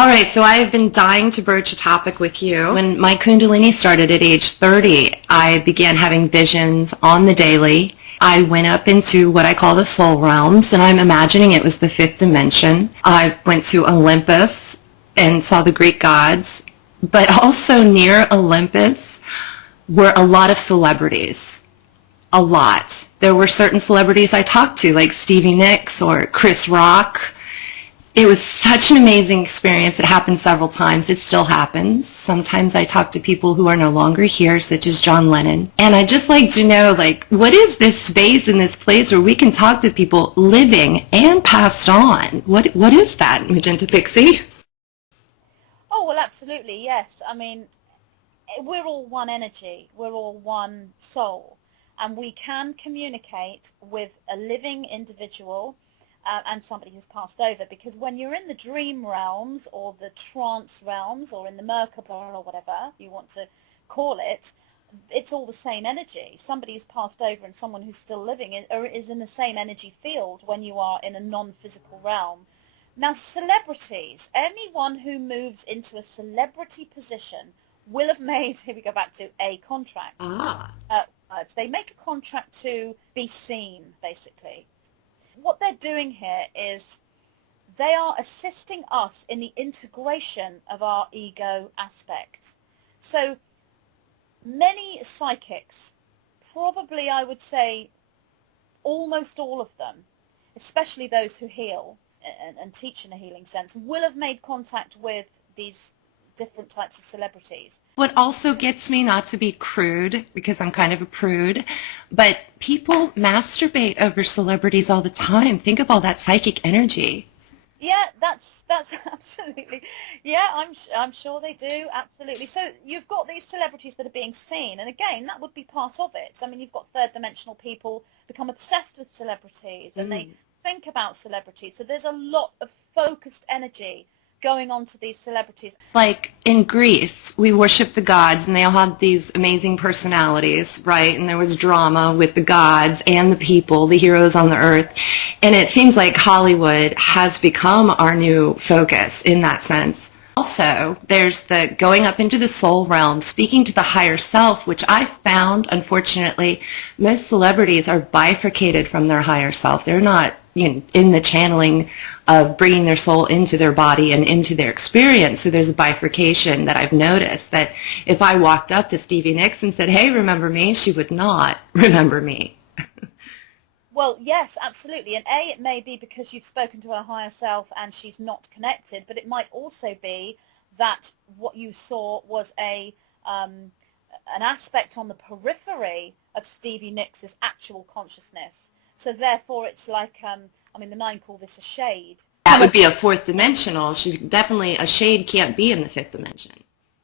All right, so I have been dying to broach a topic with you. When my Kundalini started at age 30, I began having visions on the daily. I went up into what I call the soul realms, and I'm imagining it was the fifth dimension. I went to Olympus and saw the Greek gods, but also near Olympus were a lot of celebrities. A lot. There were certain celebrities I talked to, like Stevie Nicks or Chris Rock. It was such an amazing experience. It happened several times. It still happens. Sometimes I talk to people who are no longer here, such as John Lennon. And I'd just like to know, like, what is this space in this place where we can talk to people living and passed on? What is that, Magenta Pixie? Oh, well, absolutely, yes. I mean, we're all one energy. We're all one soul. And we can communicate with a living individual and somebody who's passed over, because when you're in the dream realms or the trance realms or in the Merkaba or whatever you want to call it, it's all the same energy. Somebody who's passed over and someone who's still living is in the same energy field when you are in a non-physical realm. Now, celebrities, anyone who moves into a celebrity position will have made, here we go back to a contract. They make a contract to be seen, basically. What they're doing here is they are assisting us in the integration of our ego aspect. So many psychics, probably I would say almost all of them, especially those who heal and teach in a healing sense, will have made contact with these different types of celebrities. What also gets me, not to be crude, because I'm kind of a prude, but people masturbate over celebrities all the time. Think of all that psychic energy. Yeah, that's absolutely. Yeah, I'm sure they do, absolutely. So you've got these celebrities that are being seen, and again, that would be part of it. I mean, you've got third dimensional people become obsessed with celebrities, and they think about celebrities. So there's a lot of focused energy going on to these celebrities. Like in Greece, we worship the gods, and they all had these amazing personalities, right? And there was drama with the gods and the people, the heroes on the earth. And it seems like Hollywood has become our new focus in that sense. Also, there's the going up into the soul realm, speaking to the higher self, which I found, unfortunately, most celebrities are bifurcated from their higher self. They're not in the channeling of bringing their soul into their body and into their experience. So there's a bifurcation that I've noticed, that if I walked up to Stevie Nicks and said, hey, remember me, she would not remember me. Well, yes, absolutely. And it may be because you've spoken to her higher self and she's not connected, but it might also be that what you saw was an aspect on the periphery of Stevie Nicks' actual consciousness. So therefore, it's like, the nine call this a shade. That would be a fourth dimensional. Definitely, a shade can't be in the fifth dimension.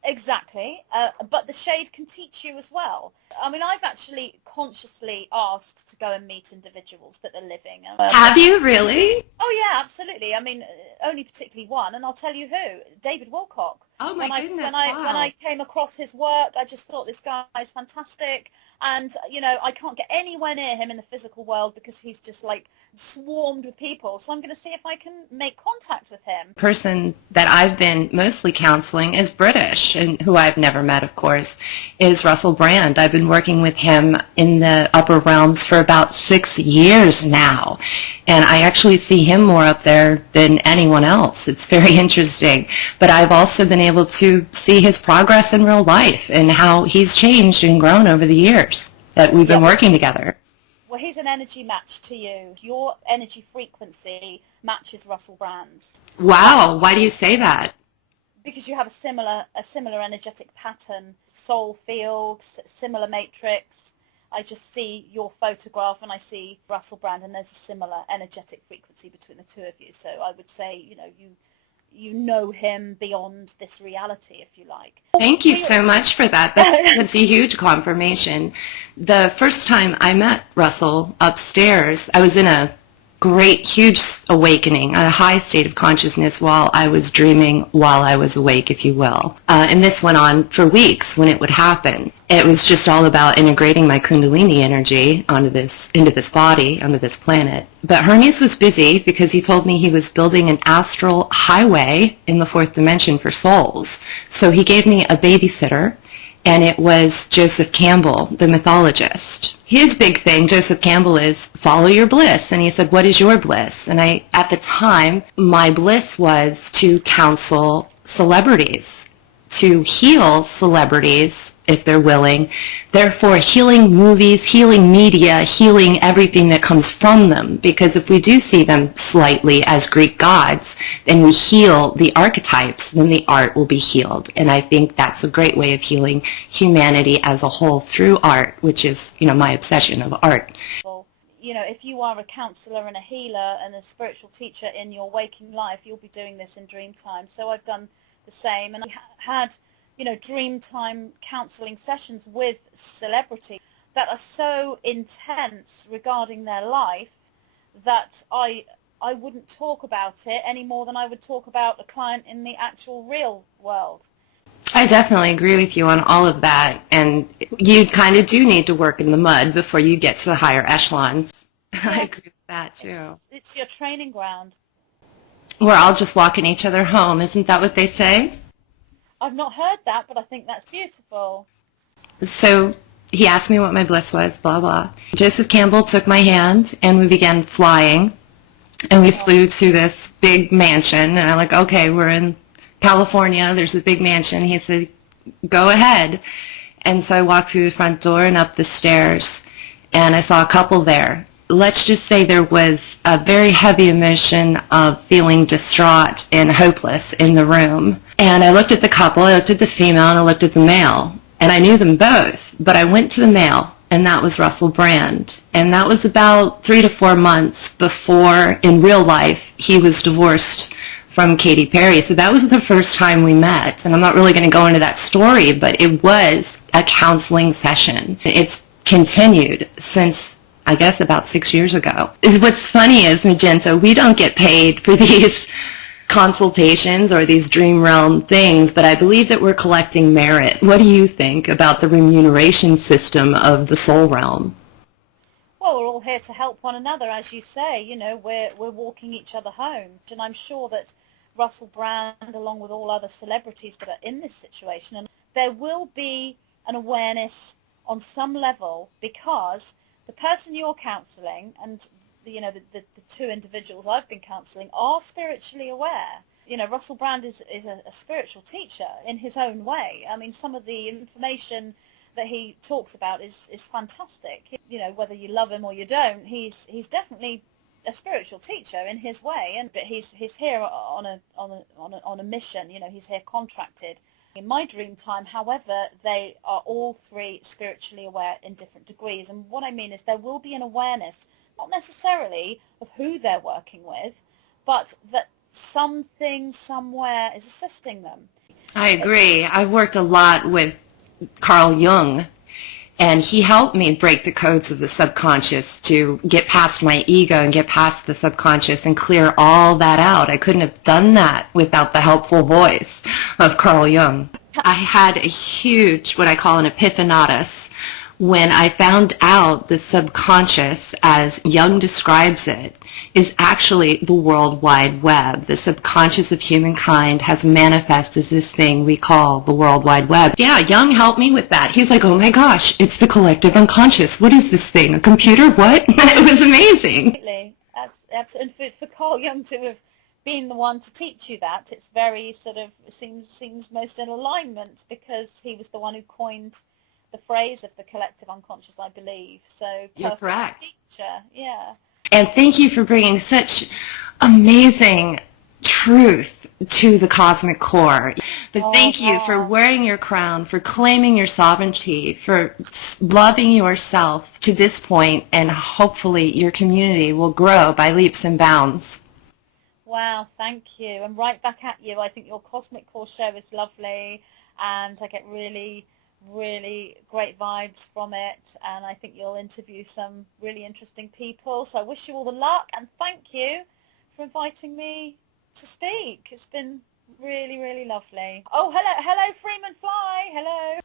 Exactly, but the shade can teach you as well. I mean, I've actually consciously asked to go and meet individuals that are living. Have you really? Oh yeah, absolutely. I mean, only particularly one, and I'll tell you who, David Wilcock. Oh my goodness, when I came across his work, I just thought this guy is fantastic, and I can't get anywhere near him in the physical world because he's just like swarmed with people. So I'm going to see if I can make contact with him. The person that I've been mostly counseling is British, and who I've never met, of course, is Russell Brand. I've been working with him in the upper realms for about 6 years now, and I actually see him more up there than anyone else. It's very interesting. But I've also been able to see his progress in real life and how he's changed and grown over the years that we've been working together. Well, he's an energy match to you. Your energy frequency matches Russell Brand's. Wow, why do you say that? Because you have a similar energetic pattern, soul field, similar matrix. I just see your photograph and I see Russell Brand, and there's a similar energetic frequency between the two of you. So I would say, you know him beyond this reality, if you like. Thank you so much for that. That's a huge confirmation. The first time I met Russell upstairs, I was in a great, huge awakening, a high state of consciousness while I was dreaming, while I was awake, if you will. And this went on for weeks when it would happen. It was just all about integrating my Kundalini energy into this body, onto this planet. But Hermes was busy because he told me he was building an astral highway in the fourth dimension for souls. So he gave me a babysitter, and it was Joseph Campbell, the mythologist. His big thing, Joseph Campbell, is follow your bliss. And he said, what is your bliss? And at the time, my bliss was to counsel celebrities, to heal celebrities if they're willing, therefore healing movies, healing media, healing everything that comes from them. Because if we do see them slightly as Greek gods, then we heal the archetypes, then the art will be healed. And I think that's a great way of healing humanity as a whole through art, which is, my obsession of art. If you are a counselor and a healer and a spiritual teacher in your waking life, you'll be doing this in dream time. So I've done the same, and I had dream time counseling sessions with celebrities that are so intense regarding their life that I wouldn't talk about it any more than I would talk about a client in the actual real world. I definitely agree with you on all of that, and you kind of do need to work in the mud before you get to the higher echelons. Yeah. I agree with that too. It's your training ground. We're all just walking each other home. Isn't that what they say? I've not heard that, but I think that's beautiful. So he asked me what my bliss was, blah, blah. Joseph Campbell took my hand, and we began flying. And we flew to this big mansion. And I'm like, okay, we're in California. There's a big mansion. He said, go ahead. And so I walked through the front door and up the stairs, and I saw a couple there. Let's just say there was a very heavy emotion of feeling distraught and hopeless in the room. And I looked at the couple, I looked at the female, and I looked at the male. And I knew them both, but I went to the male, and that was Russell Brand. And that was about 3 to 4 months before, in real life, he was divorced from Katy Perry. So that was the first time we met. And I'm not really going to go into that story, but it was a counseling session. It's continued since, I guess, about 6 years ago. What's funny is, Magenta, we don't get paid for these consultations or these dream realm things, but I believe that we're collecting merit. What do you think about the remuneration system of the soul realm? Well, we're all here to help one another, as you say. We're walking each other home. And I'm sure that Russell Brand, along with all other celebrities that are in this situation, and there will be an awareness on some level, because the person you're counselling and the two individuals I've been counselling are spiritually aware. Russell Brand is a spiritual teacher in his own way. I mean, some of the information that he talks about is fantastic. Whether you love him or you don't, he's definitely a spiritual teacher in his way. But he's here on a mission. He's here contracted. In my dream time, however, they are all three spiritually aware in different degrees. And what I mean is there will be an awareness, not necessarily of who they're working with, but that something somewhere is assisting them. I agree. I've worked a lot with Carl Jung, and he helped me break the codes of the subconscious to get past my ego and get past the subconscious and clear all that out. I couldn't have done that without the helpful voice of Carl Jung. I had a huge, what I call an epiphanatus, when I found out the subconscious, as Jung describes it, is actually the World Wide Web. The subconscious of humankind has manifested as this thing we call the World Wide Web. Yeah, Jung helped me with that. He's like, oh my gosh, it's the collective unconscious. What is this thing? A computer? What? It was amazing. Absolutely. And for Carl Jung to have been the one to teach you that, it's very seems most in alignment, because he was the one who coined the phrase of the collective unconscious, I believe. So you're correct. Teacher, yeah. And thank you for bringing such amazing truth to the Cosmic Core. But thank you for wearing your crown, for claiming your sovereignty, for loving yourself to this point, and hopefully your community will grow by leaps and bounds. Wow, thank you. And right back at you. I think your Cosmic Core show is lovely, and I get really really great vibes from it, and I think you'll interview some really interesting people. So I wish you all the luck, and thank you for inviting me to speak. It's been really, really lovely. Oh, hello, Freeman Fly. Hello.